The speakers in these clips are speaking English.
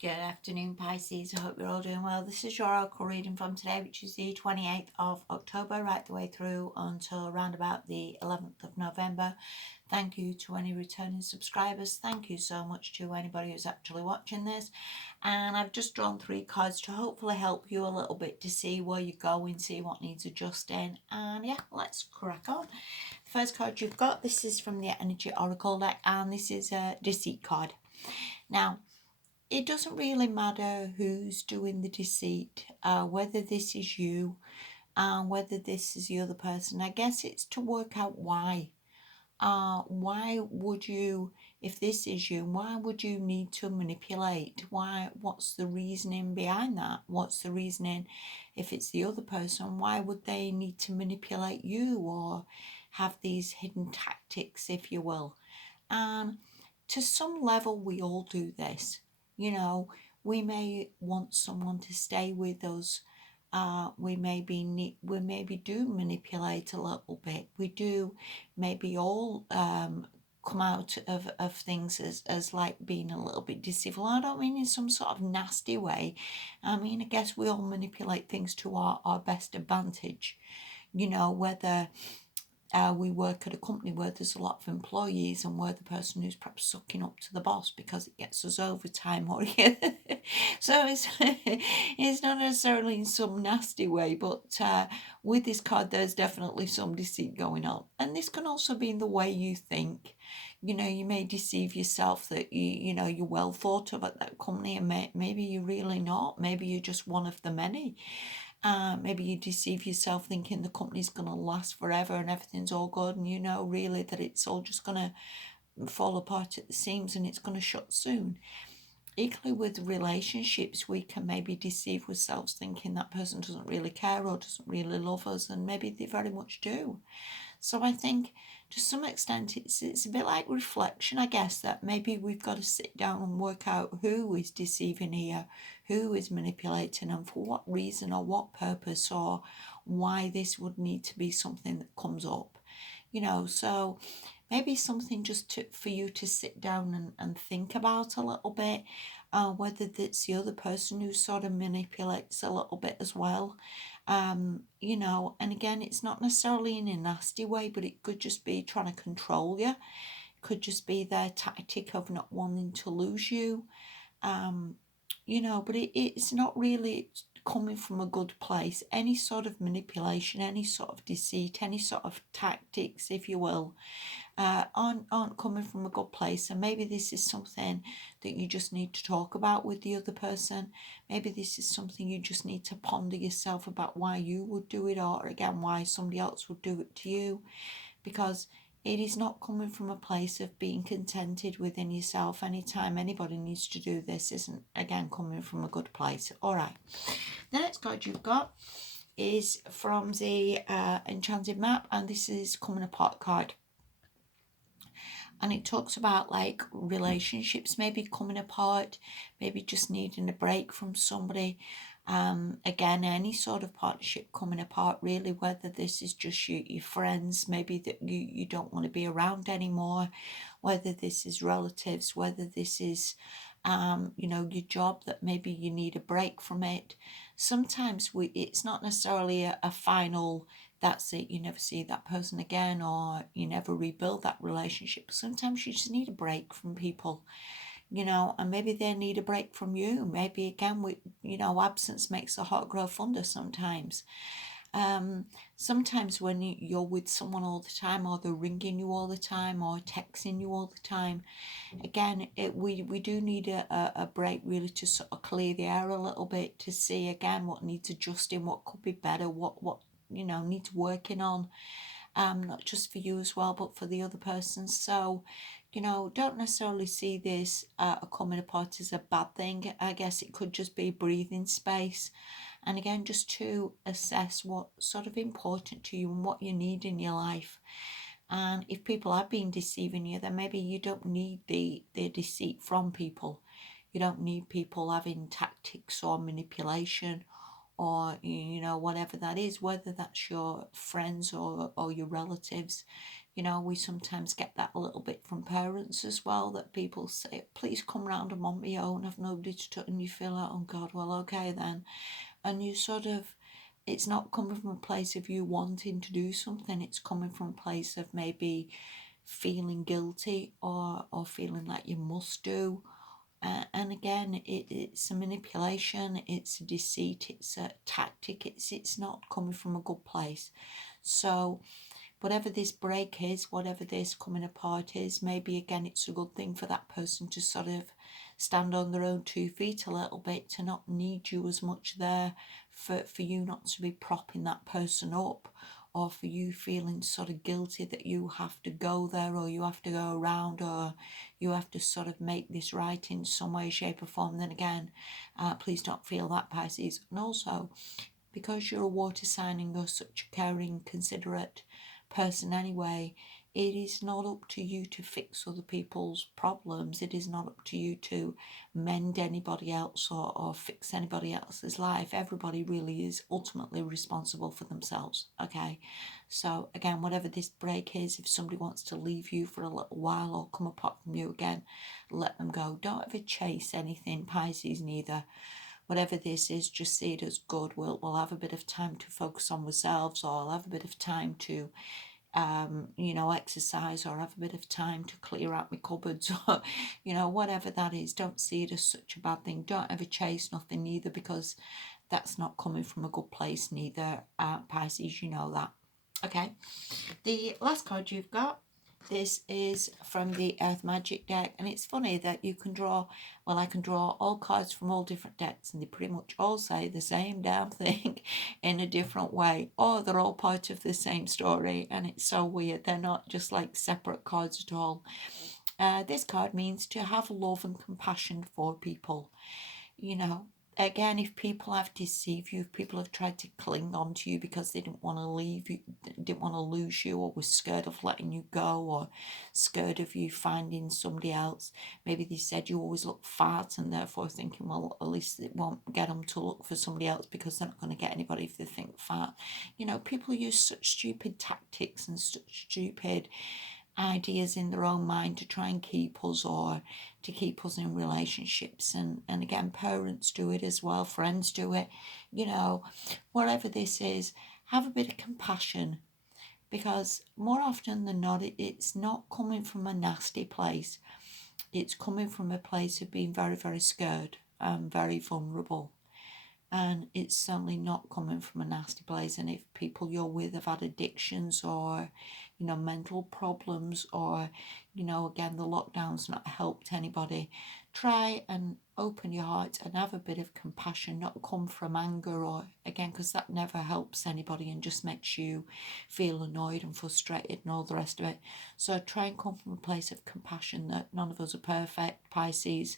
Good afternoon, Pisces. I hope you're all doing well. This is your oracle reading from today, which is the 28th of October, right the way through until around about the 11th of November. Thank you to any returning subscribers. Thank you so much to anybody who's actually watching this. And I've just drawn 3 cards to hopefully help you a little bit to see where you're going, see what needs adjusting. And yeah, let's crack on. The first card you've got, this is from the Energy Oracle deck, and this is a Deceit card. Now, it doesn't really matter who's doing the deceit, whether this is you and whether this is the other person. I guess it's to work out why. Why would you, if this is you, why would you need to manipulate? Why? What's the reasoning behind that? What's the reasoning if it's the other person? Why would they need to manipulate you or have these hidden tactics, if you will? And to some level, we all do this. You know, we may want someone to stay with us. We maybe do manipulate a little bit. We do maybe all come out of things as like being a little bit deceitful. I don't mean in some sort of nasty way. I mean, I guess we all manipulate things to our best advantage. You know, whether we work at a company where there's a lot of employees and we're the person who's perhaps sucking up to the boss because it gets us overtime or so it's not necessarily in some nasty way, but with this card there's definitely some deceit going on, and this can also be in the way you think. You know, you may deceive yourself that you're well thought of at that company, and maybe you're really not. Maybe you're just one of the many. Maybe you deceive yourself thinking the company's going to last forever and everything's all good, and you know really that it's all just going to fall apart at the seams and it's going to shut soon. Equally with relationships, we can maybe deceive ourselves thinking that person doesn't really care or doesn't really love us, and maybe they very much do. So I think to some extent it's a bit like reflection, I guess, that maybe we've got to sit down and work out who is deceiving here, who is manipulating, and for what reason or what purpose, or why this would need to be something that comes up. You know, so maybe something just for you to sit down and think about a little bit, whether it's the other person who sort of manipulates a little bit as well. You know, and again, it's not necessarily in a nasty way, but it could just be trying to control you. It could just be their tactic of not wanting to lose you. You know, but it's not really coming from a good place. Any sort of manipulation, any sort of deceit, any sort of tactics, if you will, aren't coming from a good place. And maybe this is something that you just need to talk about with the other person. Maybe this is something you just need to ponder yourself about why you would do it, or again why somebody else would do it to you, because it is not coming from a place of being contented within yourself. Anytime anybody needs to do this, isn't again coming from a good place. All right, the next card you've got is from the Enchanted Map, and this is Coming Apart card. And it talks about like relationships maybe coming apart, maybe just needing a break from somebody. Again, any sort of partnership coming apart, really, whether this is just your friends, maybe that you don't want to be around anymore, whether this is relatives, whether this is your job, that maybe you need a break from it. Sometimes it's not necessarily a final, that's it, you never see that person again, or you never rebuild that relationship. Sometimes you just need a break from people, and maybe they need a break from you. Maybe again, absence makes the heart grow fonder sometimes. Sometimes when you're with someone all the time, or they're ringing you all the time, or texting you all the time, again, we do need a break, really, to sort of clear the air a little bit, to see again what needs adjusting, what could be better, what needs working on, not just for you as well, but for the other person. So, don't necessarily see this coming apart as a bad thing. I guess it could just be breathing space. And again, just to assess what's sort of important to you and what you need in your life. And if people have been deceiving you, then maybe you don't need the deceit from people. You don't need people having tactics or manipulation, or whatever that is, whether that's your friends or your relatives. You know, we sometimes get that a little bit from parents as well, that people say, please come round, I'm on my own, I've nobody to talk, and you feel like, oh God, well, okay then. And you sort of, it's not coming from a place of you wanting to do something, it's coming from a place of maybe feeling guilty or feeling like you must do. And again, it's a manipulation, it's a deceit, it's a tactic, it's not coming from a good place. So whatever this break is, whatever this coming apart is, maybe again it's a good thing for that person to sort of stand on their own 2 feet a little bit, to not need you as much there, for you not to be propping that person up, or for you feeling sort of guilty that you have to go there, or you have to go around, or you have to sort of make this right in some way, shape or form. Then again, please don't feel that, Pisces. And also, because you're a water sign and you're such a caring, considerate person anyway, it is not up to you to fix other people's problems. It is not up to you to mend anybody else, or fix anybody else's life. Everybody really is ultimately responsible for themselves, okay? So again, whatever this break is, if somebody wants to leave you for a little while or come apart from you again, let them go. Don't ever chase anything, Pisces, neither. Whatever this is, just see it as good. We'll have a bit of time to focus on ourselves, or I'll have a bit of time to exercise, or have a bit of time to clear out my cupboards, or, whatever that is. Don't see it as such a bad thing. Don't ever chase nothing neither, because that's not coming from a good place neither, Pisces, you know that. Okay, the last card you've got, this is from the Earth Magic deck, and it's funny that you can draw, well, I can draw all cards from all different decks, and they pretty much all say the same damn thing in a different way, or they're all part of the same story, and it's so weird. They're not just like separate cards at all. This card means to have love and compassion for people. You know, again, if people have deceived you, if people have tried to cling on to you because they didn't want to leave you, didn't want to lose you, or were scared of letting you go, or scared of you finding somebody else, maybe they said you always look fat, and therefore thinking, well, at least it won't get them to look for somebody else, because they're not going to get anybody if they think fat. People use such stupid tactics and such stupid ideas in their own mind to try and keep us, or to keep us in relationships. And again, parents do it as well, friends do it. Whatever this is, have a bit of compassion, because more often than not, it's not coming from a nasty place. It's coming from a place of being very, very scared and very vulnerable. And it's certainly not coming from a nasty place. And if people you're with have had addictions, or mental problems, or again, the lockdown's not helped anybody, try and open your heart and have a bit of compassion, not come from anger, or again, because that never helps anybody and just makes you feel annoyed and frustrated and all the rest of it. So try and come from a place of compassion, that none of us are perfect, Pisces.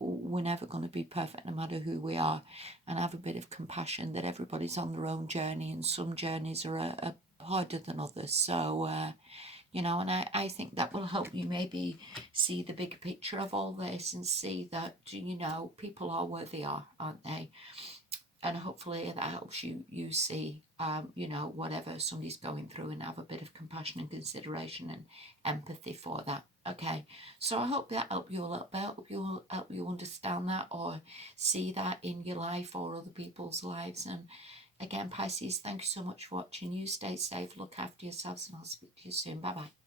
We're never going to be perfect no matter who we are, and have a bit of compassion that everybody's on their own journey, and some journeys are harder than others. So, and I think that will help you maybe see the bigger picture of all this, and see that, people are where they are, aren't they? And hopefully that helps you see, whatever somebody's going through, and have a bit of compassion and consideration and empathy for that. Okay, so I hope that helped you a little bit. Help you understand that, or see that in your life or other people's lives. And again, Pisces, thank you so much for watching. You stay safe, look after yourselves, and I'll speak to you soon. Bye bye.